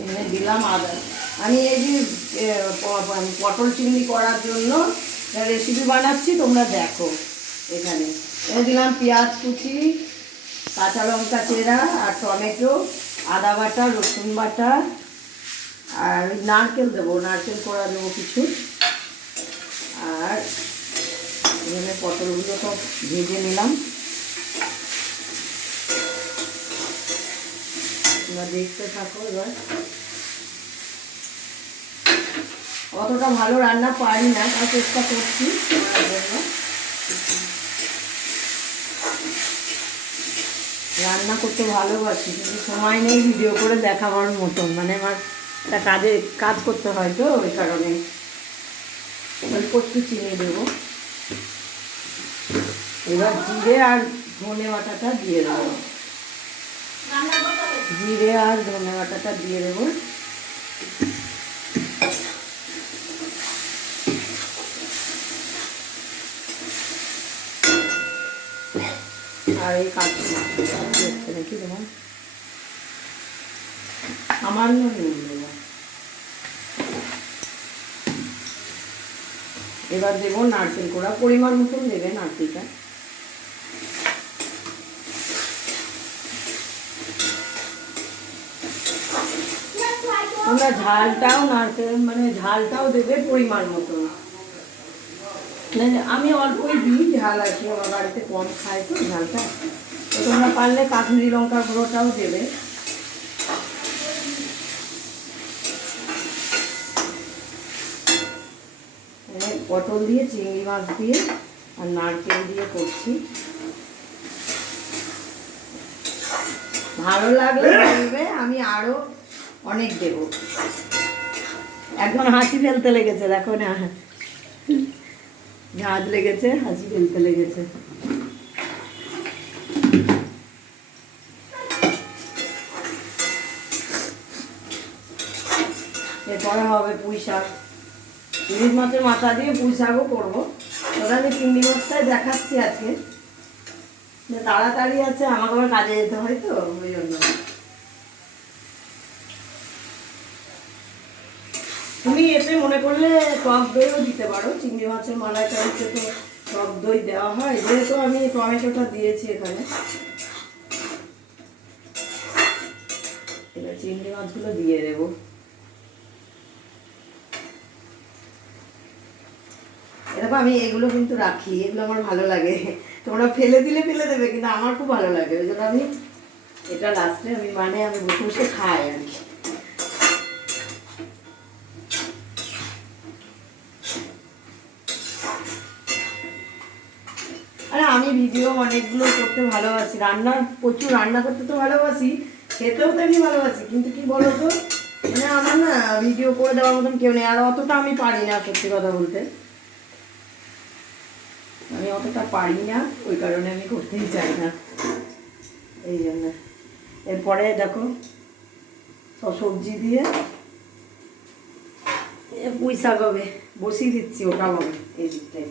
এখানে দিলাম আদা। আমি এই যে পটল চিংড়ি করার জন্য রেসিপি বানাচ্ছি, তোমরা দেখো। এখানে দিলাম পেঁয়াজ কুচি, কাঁচা লঙ্কা চেরা আর টমেটো, আদা বাটা, রসুন বাটা, আর নারকেল দেবো, নারকেল কোড়া দেবো কিছু। আর এখানে পটলগুলো সব ভেজে নিলাম। তোমরা দেখতে থাকো। এবার অতটা ভালো রান্না পারি না, তার চেষ্টা করছি করার জন্য। রান্না করতে ভালোবাসি, কিন্তু সময় নেই ভিডিও করে দেখাবার মতন। মানে আমার একটা কাজ করতে হয়, তো ওই কারণে অল্প একটু চিনি দেবো। এবার জিরে আর ধনে বাটাটা দিয়ে দেবো। জিরে আর ধনে বাটাটা দিয়ে দেবো। আর এই কাঁচা দেখতে দেখি তোমার সামান্য নুন দেবো। এবার দেবো নারকেল কোড়া, পরিমাণ মতন দেবে নারকেলটা। তোমরা ঝালটাও নারকেল মানে ঝালটাও দেবে পরিমাণ মতন। আমি অল্পই দিই ঝাল, আর কি আমার বাড়িতে কম খায় তো ঝালটা। তো তোমরা পারলে কাশ্মীরি লঙ্কার গুঁড়োটাও দেবে। পটল দিয়ে, চিংড়ি মাছ দিয়ে আর নারকেল দিয়ে করছি। ভালো লাগলে বলবে, আমি আরো অনেক দেব। এখন হাসি ফেলতে লেগেছে, দেখো না, ঝাঁজ লেগেছে, হাসি ফেলতে লেগেছে। এরপরে হবে পুঁই শাক। ইলিশ মাছের মাথা দিয়ে পুঁই শাকও করবো। ওটা আমি চিংড়ি মাছটাই দেখাচ্ছি আজকে। তাড়াতাড়ি আছে, আমাকে আবার কাজে যেতে হয়, তো ওই জন্য। তুমি এতে মনে করলে টক দইও দিতে পারো। চিংড়ি মাছের মালাইকারিতে তো টক দই দেওয়া হয়, যেহেতু আমি টমেটোটা দিয়েছি এখানে। এবার চিংড়ি মাছগুলো দিয়ে দেবো। এরকম আমি এগুলো কিন্তু রাখি, এগুলো আমার ভালো লাগে। তোমরা ফেলে দিলে ফেলে দেবে, কিন্তু আমার খুব ভালো লাগে, ওই জন্য আমি এটা লাস্টে আমি বসে বসে খাই আর কি। আরে আমি ভিডিও অনেকগুলো করতে ভালোবাসি, প্রচুর রান্না করতে তো ভালোবাসি, খেতেও তো আমি ভালোবাসি। কিন্তু কি বলতো, মানে আমার না ভিডিও করে দেওয়ার মতন কেউ নেই। আর অতটা আমি পারি না, সত্যি কথা বলতে আমি অতটা পারি না, ওই কারণে আমি করতেই চাই না, এই জন্য। এরপরে দেখো সব সবজি দিয়ে পুঁই শাক হবে, বসিয়ে দিচ্ছি, ওটা হবে এই দিকটায়।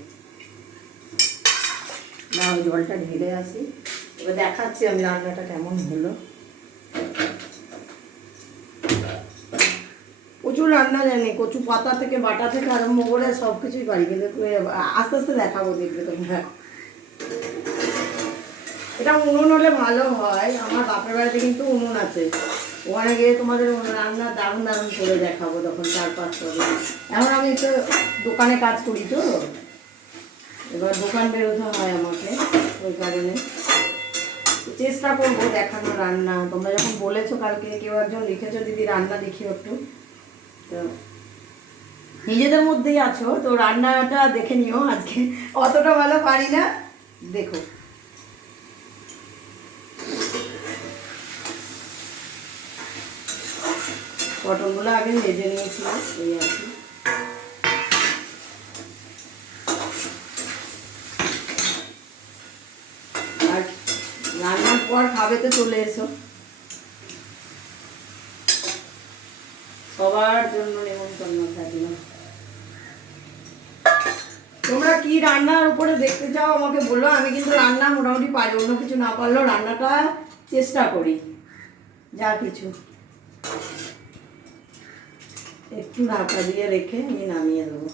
না, ওই জলটা ঢেলে আসি। এবার দেখাচ্ছি আমি রান্নাটা কেমন হলো। প্রচুর রান্না জানি, কচু পাতা থেকে বাটা থেকে আরম্ভ করে সব কিছুই পারি, কিন্তু আস্তে আস্তে দেখাবো, দেখবে তোমরা। এটা উনুন হলে ভালো হয়। আমার বাপের বাড়িতে কিন্তু উনুন আছে, ওখানে গিয়ে তোমাদের রান্না দারুণ দারুণ করে দেখাবো তখন 4-5 হবে। এখন আমি তো দোকানে কাজ করি, তো এবার দোকান বেরোতে হয় আমাকে, ওই কারণে চেষ্টা করবো দেখানো রান্না। তোমরা যখন বলেছো, কালকে কেউ একজন লিখেছো, দিদি রান্না দেখিও একটু, তো নিজেদের মধ্যেই আছো, তো রান্নাটা দেখে নিও আজকে। অতটা ভালো পারি না, দেখো। পটলগুলো আগে ভেজে নিয়েছিলাম, এই আর কি। আর রান্নার পর খাবে তো চলে এসো, সবার জন্য নেমন্তন্ন থাকলো। তোমরা কি রান্নার উপরে দেখতে চাও আমাকে বলো, আমি কিন্তু রান্না মোটামুটি পারি, অন্য কিছু না পারলেও রান্নাটা চেষ্টা করি, যা কিছু। একটু ঢাকা দিয়ে রেখে আমি নামিয়ে দেবো।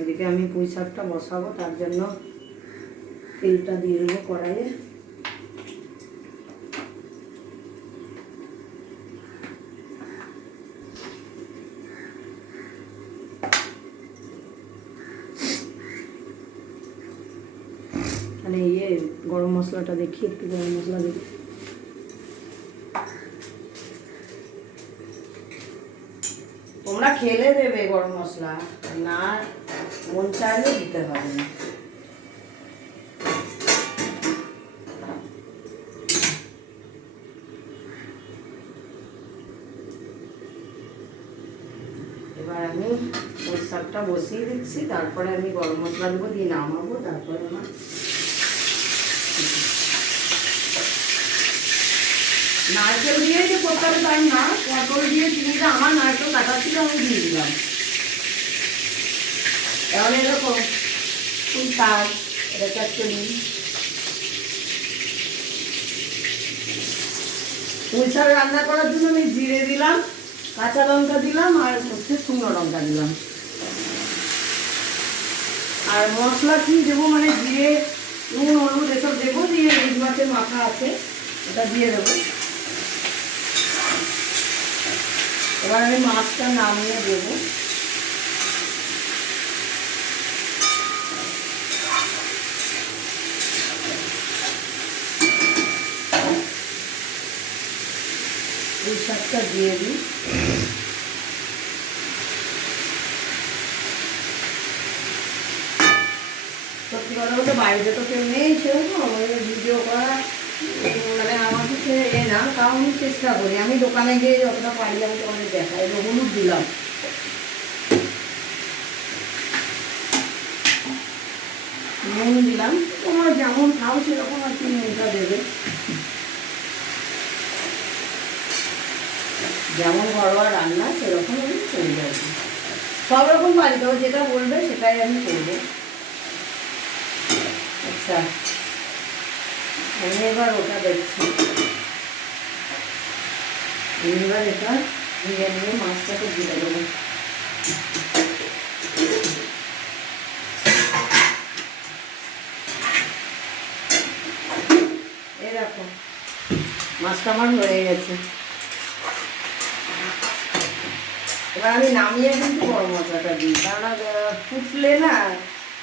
এদিকে আমি পুঁই শাকটা বসাবো, তার জন্য তেলটা দিয়ে দেবো কড়াইয়ে। মানে গরম মশলাটা দেখি, একটু গরম মশলা দেখি। তোমরা খেলে দেবে গরম মশলা, না মন চাইলে দিতে হবে না। এবার আমি পুঁই শাকটা বসিয়ে দিচ্ছি, তারপরে আমি গরম মশলা দেবো, দিয়ে নামাবো। তারপরে আমার নারকেল দিয়ে যে করতে হবে তাই না, পটল দিয়ে চিনিটা আমার নারকেল কাটা ছিল, আমি দিয়ে দিলাম। তাহলে এরকম পুঁই শাক, এটা চচ্চড়ি। পুঁই শাক রান্না করার জন্য আমি জিরে দিলাম, কাঁচা লঙ্কা দিলাম, আর হচ্ছে শুকনো লঙ্কা দিলাম। আর মশলা কি দেবো, মানে জিরে, নুন, হলুদ এসব দেবো, দিয়ে ইলিশ মাছের মাথা আছে ওটা দিয়ে দেবো। এবার আমি মাছটা নামিয়ে দেবো। পুঁই শাকটা দিয়ে দিই। সত্যি কথা বলতে বাড়িতে তো কেউ নেই সেরকম ভিডিও করা, মানে আমার কাছে না, কারণ আমি চেষ্টা করি, আমি দোকানে গিয়ে যতটা পারি আমি তোমাদের দেখাই। হলুদ দিলাম, নুন দিলাম, তোমরা যেমন খাও সেরকম আর কি নুনটা দেবে, যেমন ঘরোয়া রান্না সেরকম আমি করি আর কি। সব রকম পারি, তবে যেটা বলবে সেটাই আমি করবো। আচ্ছা, আমি এবার ওটা দেখছি। এবার এটা নিয়ে নিয়ে মাছটাকে দিয়ে দেবো। এরকম মাছটা আমার হয়ে গেছে। এবার আমি নামিয়ে কিন্তু গরম মশলাটা দিই, কারণ ফুটলে না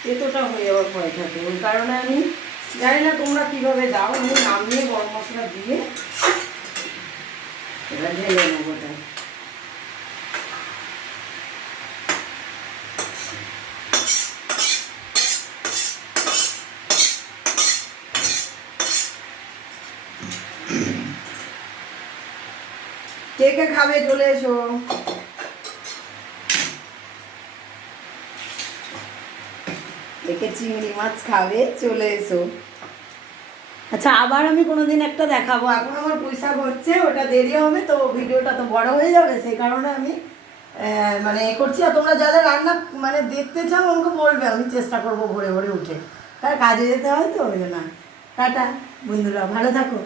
তেতোটা হয়ে যাওয়ার ভয় থাকে। ওই কারণে আমি জানি না তোমরা কীভাবে দাও, আমি নামিয়ে গরম মশলা দিয়ে এবার ঢেলে নেবো। ওটা কে কে খাবে চলে এসো। একে চিংড়ি মাছ খাবে চলে এসো। আচ্ছা, আবার আমি কোনোদিন একটা দেখাবো। এখন আমার পুঁই শাক হচ্ছে, ওটা দেরি হবে তো, ভিডিওটা তো বড় হয়ে যাবে, সেই কারণে আমি মানে এ করছি। আর তোমরা যাদের রান্না মানে দেখতে চাও আমাকে বলবে, আমি চেষ্টা করবো ভোরে ভোরে উঠে, তার কাজে যেতে হয় তো ওই জন্য। টাটা বন্ধুরা, ভালো থাকো।